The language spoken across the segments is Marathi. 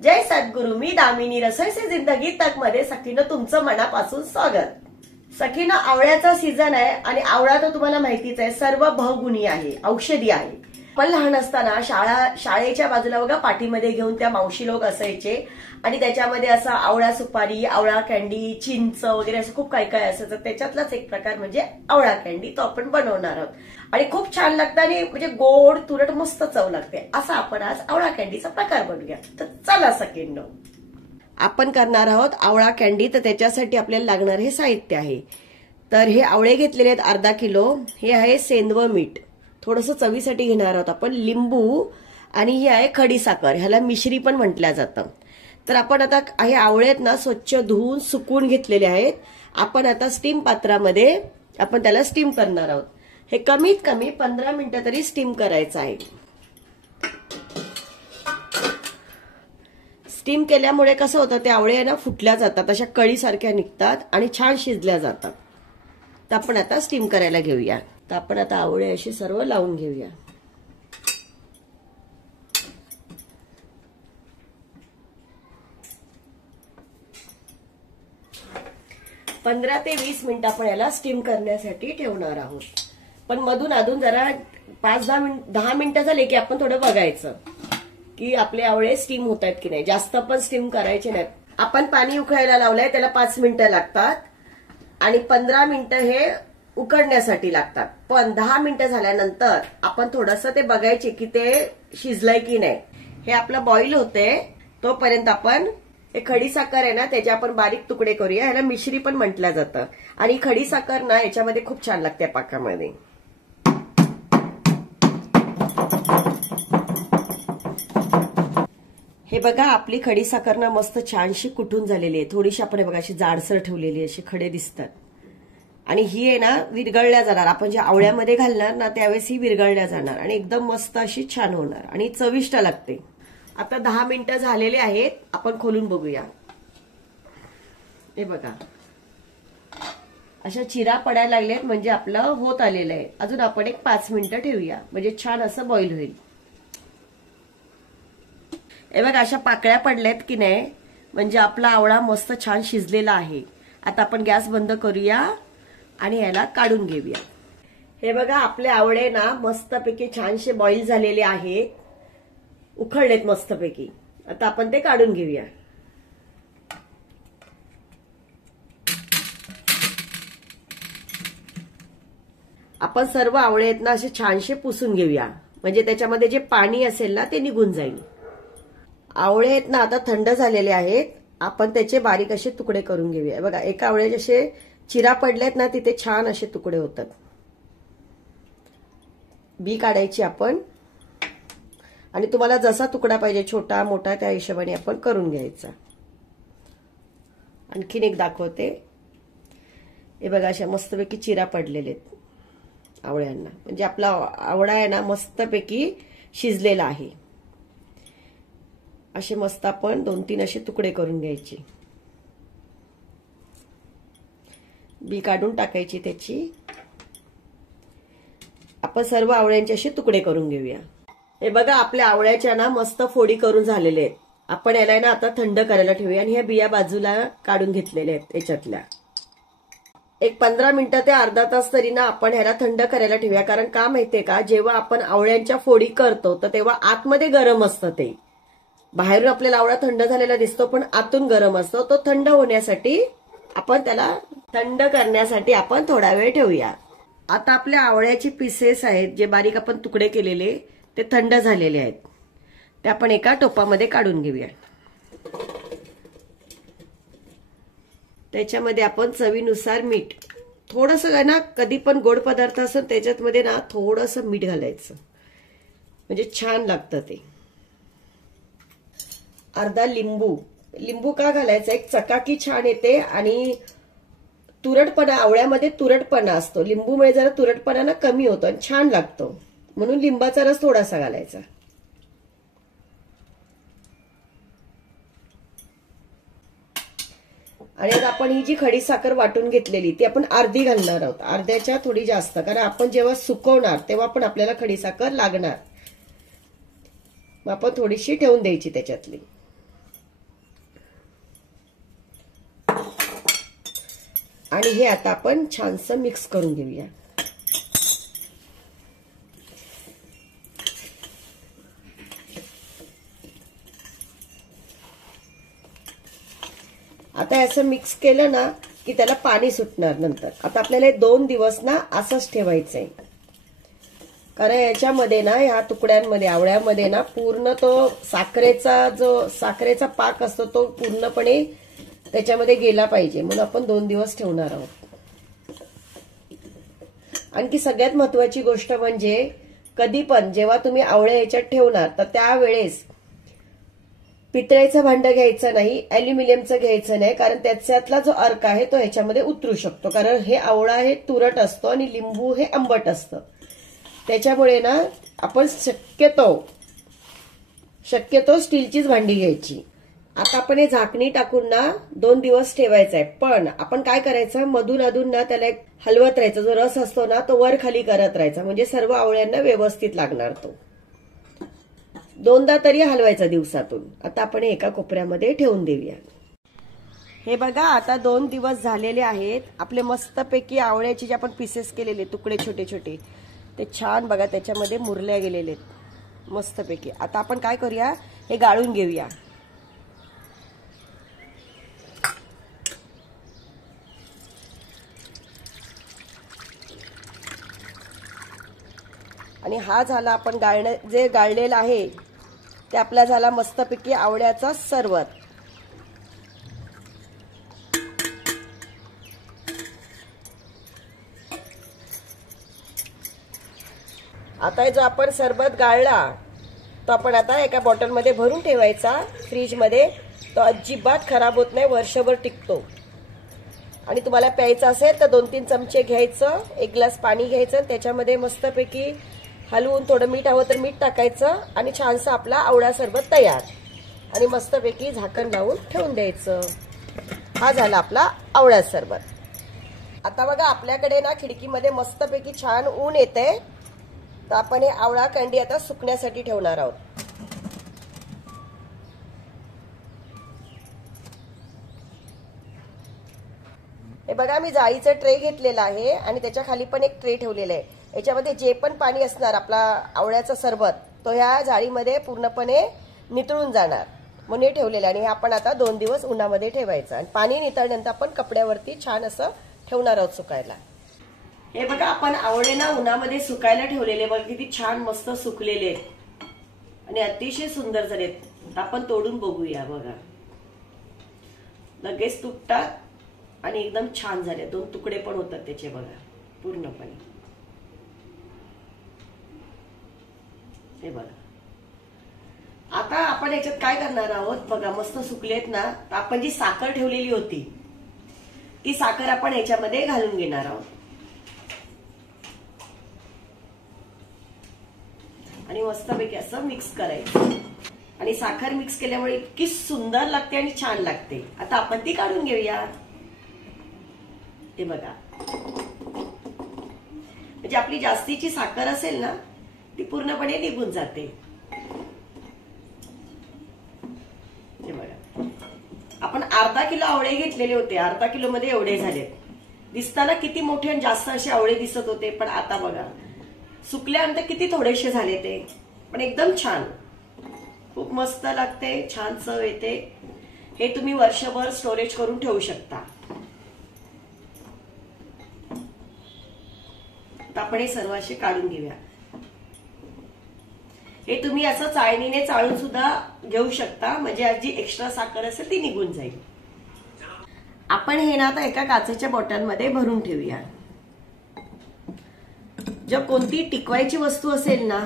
जय सद्गुरु। मी दामिनी रसोई से जिंदगी तक मध्ये सखीनं तुमचं मनापासून स्वागत। सखीनं आवळ्याचा सीझन आहे आणि आवळा तर तुम्हाला माहितीच आहे, सर्व बहुगुणी आहे, औषधी आहे। पण लहान असताना शाळेच्या बाजूला बघा पाठीमध्ये घेऊन त्या मावशी लोक असायचे आणि त्याच्यामध्ये असा आवळा सुपारी, आवळा कॅन्डी, चिंच वगैरे असं खूप काय काय असायचं। त्याच्यातलाच एक प्रकार म्हणजे आवळा कॅन्डी, तो आपण बनवणार आहोत आणि खूप छान लागतं आणि म्हणजे गोड तुरट मस्त चव लागते। असा आपण आज आवळा कॅन्डीचा प्रकार बनवूया। तर चला सखींनो, आपण करणार आहोत आवळा कॅन्डी। तर त्याच्यासाठी आपल्याला लागणार हे साहित्य आहे। तर हे आवळे घेतलेले आहेत अर्धा किलो। हे आहे सेंदव मीठ, थोडंसं चवीसाठी घेणार आहोत आपण, लिंबू आणि ही आहे खडी साखर, ह्याला मिश्री पण म्हटलं जातं। तर आपण आता हे आवळे आहेत ना स्वच्छ धुवून सुकवून घेतलेले आहेत। आपण आता स्टीम पात्रामध्ये आपण त्याला स्टीम करणार आहोत। हे कमीत कमी 15 मिनिटं तरी स्टीम करायचं आहे। स्टीम केल्यामुळे कसं होतं, ते आवळे ना फुटल्या जातात, अशा कळीसारख्या निघतात आणि छान शिजल्या जातात। तर आपण आता स्टीम करायला घेऊया। तर आपण आता आवळे असे सर्व लावून घेऊया। 15 ते 20 मिनिट आपण याला स्टीम करण्यासाठी ठेवणार आहोत। पण मधून अधून जरा 5-10 मिनिटं झाले की आपण थोडं बघायचं की आपले आवळे स्टीम होत आहेत की नाही। जास्त पण स्टीम करायचे नाहीत। आपण पाणी उकळायला लावलंय, त्याला 5 मिनिटं लागतात आणि 15 मिनिटं हे उकडण्यासाठी लागतात। पण 10 मिनिटं झाल्यानंतर आपण थोडंसं ते बघायचे की ते शिजलंय की नाही। हे आपलं बॉईल होते तोपर्यंत आपण हे खडी साखर आहे ना, त्याचे आपण बारीक तुकडे करूया। ह्याला मिश्री पण म्हटलं जातं आणि खडी साखर ना याच्यामध्ये खूप छान लागते पाकामध्ये। हे बघा आपली खडी साखर ना मस्त छानशी कुटून झालेली आहे। थोडीशी आपण बघा अशी जाडसर ठेवलेली, अशी खडे दिसतात आणि ही आहे ना विरघळल्या जाणार। आपण जे आवळ्यामध्ये घालणार ना त्यावेळेस ही विरघळल्या जाणार आणि एकदम मस्त अशी छान होणार आणि चविष्ट लागते। आता 10 मिनिटं झालेले आहेत, आपण खोलून बघूया। हे बघा अशा चिरा पडायला लागल्यात, म्हणजे आपलं होत आलेलं आहे। अजून आपण एक 5 मिनिटं ठेवूया, म्हणजे छान असं बॉईल होईल। हे बघा अशा पाकळ्या पडल्यात की नाही, म्हणजे आपला आवळा मस्त छान शिजलेला आहे। आता आपण गॅस बंद करूया आणि याला काढून घेऊया। हे बघा आपले आवळे ना मस्तपैकी छानसे बॉईल झालेले आहेत, उखळलेत मस्तपैकी। आता आपण ते काढून घेऊया। आपण सर्व आवळे आहेत ना असे छानसे पुसून घेऊया, म्हणजे त्याच्यामध्ये जे पाणी असेल ना ते निघून जाईल। आवळे आहेत ना आता थंड झालेले आहेत, आपण त्याचे बारीक असे तुकडे करून घेऊया। बघा एका आवळ्याचे असे चिरा पडलेत ना, तिथे छान असे तुकडे होतात। बी काढायची आपण आणि तुम्हाला जसा तुकडा पाहिजे छोटा मोठा त्या हिशोबाने आपण करून घ्यायचा। आणखीन एक दाखवते। हे बघा अशा मस्तपैकी चिरा पडलेले आहेत आवळ्यांना, म्हणजे आपला आवळा आहे ना मस्तपैकी शिजलेला आहे। असे मस्त आपण 2-3 असे तुकडे करून घ्यायचे। बी काढून टाकायची त्याची। आपण सर्व आवळ्यांचे असे तुकडे करून घेऊया। हे बघा आपल्या आवळ्याच्या ना मस्त फोडी करून झालेले आहेत। आपण याला ना आता थंड करायला ठेवूया आणि ह्या बिया बाजूला काढून घेतलेल्या आहेत याच्यातल्या। एक 15 मिनिटं ते अर्धा तास तरी ना आपण ह्याला थंड करायला ठेवूया। कारण का माहितीये का, जेव्हा आपण आवळ्यांच्या फोडी करतो तर तेव्हा आतमध्ये गरम असतं, ते बाहेरून आपल्याला आवळा थंड झालेला दिसतो पण आतून गरम असतो। तो थंड होण्यासाठी आपण त्याला थंड करण्यासाठी आपण थोडा वेळ ठेवूया। आता आपल्या आवळ्याची पीसेस आहेत, जे बारीक आपण तुकडे केलेले ते थंड झालेले आहेत, ते आपण एका टोपामध्ये काढून घेऊया। त्याच्यामध्ये आपण चवीनुसार मीठ, थोडंसं ना कधी पण गोड पदार्थ असतो त्याच्यात मध्ये ना थोडंसं मीठ घालायचं, म्हणजे छान लागतं ते। अर्धा लिंबू, लिंबू का घालायचा, एक चकाकी छान येते आणि तुरटपणा, आवळ्यामध्ये तुरटपणा असतो, लिंबूमुळे जरा तुरटपणा ना कमी होतो आणि छान लागतो, म्हणून लिंबाचा रस थोडासा घालायचा। आणि आता आपण ही जी खडी साखर वाटून घेतलेली ती आपण अर्धी घालणार आहोत, अर्ध्याच्या थोडी जास्त, कारण आपण जेव्हा सुकवणार तेव्हा पण आपल्याला खडी साखर लागणार। मग आपण थोडीशी ठेवून द्यायची त्याच्यातली। आणि हे आता आपण छानसं मिक्स करून घेऊया. आता असं मिक्स केलं ना की त्याला पाणी सुटणार नंतर. आता आपल्याला 2 दिवस ना असंच ठेवायचंय, कारण याच्यामध्ये ना ह्या तुकड्यांमध्ये आवळ्यामध्ये ना पूर्ण तो साखरेचा पाक असतो तो पूर्णपणे त्याच्यामध्ये गेला पाहिजे, म्हणून आपण 2 दिवस ठेवणार आहोत. आणखी सगळ्यात महत्वाची गोष्ट म्हणजे कधी पण जेव्हा तुम्ही आवळे याच्यात ठेवणार तर त्यावेळेस पितळेचं भांड घ्यायचं नाही, अॅल्युमिनियमचं घ्यायचं नाही, कारण त्याच्यातला जो अर्क आहे तो ह्याच्यामध्ये उतरू शकतो. कारण हे आवळा हे तुरट असतो आणि लिंबू हे आंबट असतं. त्याच्यामुळे ना आपण शक्यतो स्टीलचीच भांडी घ्यायची. आता आपण हे झाकणी टाकून ना 2 दिवस ठेवायचं आहे. पण आपण काय करायचं, मधून अधून ना त्याला एक हलवत राहायचं. जो रस असतो ना तो वर खाली करत राहायचा, म्हणजे सर्व आवळ्यांना व्यवस्थित लागणार. तो 2दा तरी हलवायचा दिवसातून. आता आपण एका कोपऱ्यामध्ये ठेवून देऊया. हे बघा आता 2 दिवस झालेले आहेत. आपले मस्तपैकी आवळ्याचे जे आपण पीसेस केलेले तुकडे छोटे छोटे ते छान बघा त्याच्यामध्ये मुरल्या गेलेले आहेत मस्तपैकी. आता आपण काय करूया, हे गाळून घेऊया. आणि हा झाला आपण जे गाळलेला आहे ते आपला झाला मस्तपैकी आवळ्याचा सरबत. आता जो आपण सरबत गाळला तो आपण आता एका बॉटलमध्ये भरून ठेवायचा फ्रीजमध्ये. तो अजिबात खराब होत नाही, वर्षभर टिकतो. आणि तुम्हाला प्यायचं असेल तर 2-3 चमचे घ्यायचं, 1 ग्लास पाणी घ्यायचं, त्याच्यामध्ये मस्तपैकी हलवून थोडं मीठ हवं तर मीठ टाकायचं आणि छानसा आपला आवळा सरबत तयार. आणि मस्तपैकी झाकण लावून ठेवून द्यायचं. हा झाला आपला आवळा सरबत. आता बघा आपल्याकडे ना खिडकीमध्ये मस्तपैकी छान ऊन येते, तर आपण हे आवळा कँडी आता सुकण्यासाठी ठेवणार आहोत. हे बघा मी जाळीचा ट्रे घेतलेला आहे आणि त्याच्या खाली पण एक ट्रे ठेवलेला आहे. याच्यामध्ये जे पण पाणी असणार आपला आवळ्याचा सरबत तो ह्या जाळीमध्ये पूर्णपणे नितळून जाणार म्हणून हे ठेवलेलं आहे. आणि हे आपण आता 2 दिवस उन्हामध्ये ठेवायचं आणि पाणी नितळल्यानंतर आपण कपड्यावरती छान असं ठेवणार आहोत सुकायला. हे बघा आपण आवळे ना उन्हामध्ये सुकायला ठेवलेले, बघा किती छान मस्त सुकलेले आणि अतिशय सुंदर झालेत. आपण तोडून बघूया. बघा लगेच तुटतात आणि एकदम छान झाले. 2 तुकडे पण होतात त्याचे बघा पूर्णपणे. हे बघा आता आपण याच्यात काय करणार आहोत, बघा मस्त सुकलेत ना, तर आपण जी साखर ठेवलेली होती ती साखर आपण याच्यामध्ये घालून घेणार आहोत. आणि मस्तपैकी असं मिक्स करायचं. आणि साखर मिक्स केल्यामुळे इतकी सुंदर लागते आणि छान लागते. आता आपण ती काढून घेऊया. हे बघा म्हणजे आपली जास्तीची साखर असेल ना ती पूर्णपणे निघून जाते. हे बघा आपण अर्धा किलो आवळे घेतलेले होते, अर्धा किलो मध्ये एवढे झाले. दिसताना किती मोठे आणि जास्त असे आवळे दिसत होते, पण आता बघा सुकल्यानंतर किती थोडेसे झाले ते, पण एकदम छान खूप मस्त लागते, छान चव येते. हे तुम्ही वर्षभर स्टोरेज करून ठेवू शकता. आपण हे सर्व असे काढून घेऊया. हे तुम्ही असं चाळणीने चाळून सुद्धा घेऊ शकता, म्हणजे जी एक्स्ट्रा साखर असेल ती निघून जाईल. आपण हे ना आता एका काचेच्या बॉटलमध्ये भरून ठेवूया. जर कोणती टिकवायची वस्तू असेल ना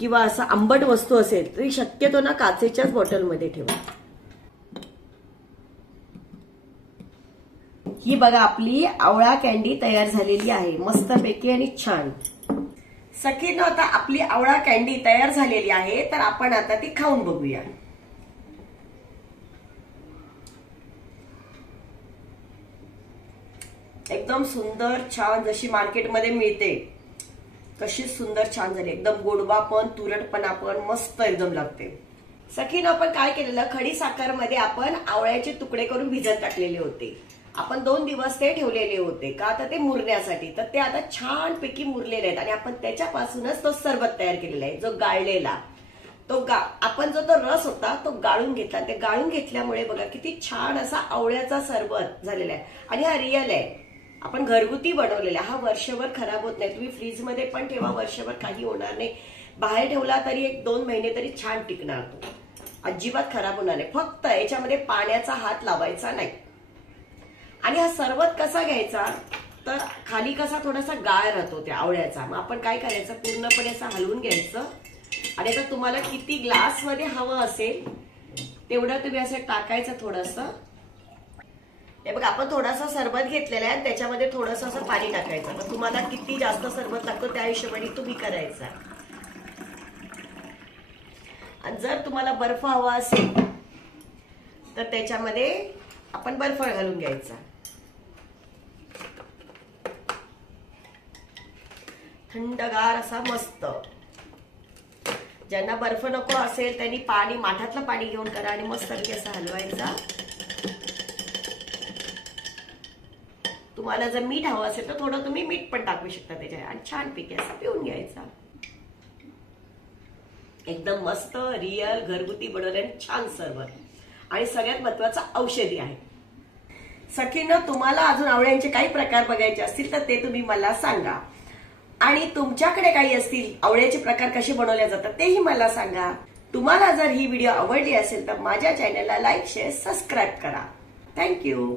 किंवा असं आंबट वस्तू असेल तरी शक्यतो ना काचेच्याच बॉटलमध्ये ठेवा. ही बघा आपली आवळा कँडी तयार झालेली आहे मस्तपैकी आणि छान. सखींनो आता आपली आवळा कँडी तयार झालेली आहे, तर आपण आता ती खाऊन बघूया. एकदम सुंदर छान जशी मार्केटमध्ये मिळते तशी सुंदर छान झाली. एकदम गोडवा पण तुरटपणा पण मस्त एकदम लागते. सखींनो आपण काय केलेलं, खडी साखर मध्ये आपण आवळ्याचे तुकडे करून भिजत टाकलेले होते आपण 2 दिवस ते ठेवलेले होते का आता ते मुरण्यासाठी, तर ते आता छानपैकी मुरलेले आहेत आणि आपण त्याच्यापासूनच तो सरबत तयार केलेला आहे जो गाळलेला. आपण जो तो रस होता तो गाळून घेतला. ते गाळून घेतल्यामुळे बघा किती छान असा आवळ्याचा सरबत झालेला आहे. आणि हा रिअल आहे, आपण घरगुती बनवलेला. हा वर्षभर खराब होत नाही. तुम्ही फ्रीजमध्ये पण ठेवा, वर्षभर काही होणार नाही. बाहेर ठेवला तरी 1-2 महिने तरी छान टिकणार तो, अजिबात खराब होणार नाही. फक्त याच्यामध्ये पाण्याचा हात लावायचा नाही. आणि हा सरबत कसा घ्यायचा, तर खाली कसा थोडासा गाळ राहतो त्या आवळ्याचा. मग आपण काय करायचं, पूर्णपणे असं हलवून घ्यायचं. आणि आता तुम्हाला किती ग्लासमध्ये हवं असेल तेवढं तुम्ही असं टाकायचं थोडंसं. हे बघा, आपण थोडासा सरबत घेतलेला आहे आणि त्याच्यामध्ये थोडंसं असं पाणी टाकायचं. तर तुम्हाला किती जास्त सरबत लागतो त्या हिशोबाने तुम्ही करायचा. आणि जर तुम्हाला बर्फ हवा असेल तर त्याच्यामध्ये आपण बर्फ घालून घ्यायचा. थंडगार असा मस्त. ज्यांना बर्फ नको असेल त्यांनी पाणी, माठातलं पाणी घेऊन करा आणि मस्त असं हलवायचा. तुम्हाला जर मीठ हवं असेल तर थोडं तुम्ही मीठ पण टाकू शकता त्याच्यात आणि छानपैकी असं पिऊन घ्यायचा. एकदम मस्त रिअल घरगुती बनवलेलं छान सरबत आणि सगळ्यात महत्वाचं औषधी आहे. सखींनो, तुम्हाला अजून आवळ्यांचे काही प्रकार बघायचे असतील तर ते तुम्ही मला सांगा. आणि तुमच्याकडे काही असतील आवळ्याचे प्रकार कसे बनवले जातात तेही मला सांगा. तुम्हाला जर ही व्हिडिओ आवडली असेल तर माझ्या चॅनलला लाईक, शेअर, सबस्क्राईब करा. थँक्यू.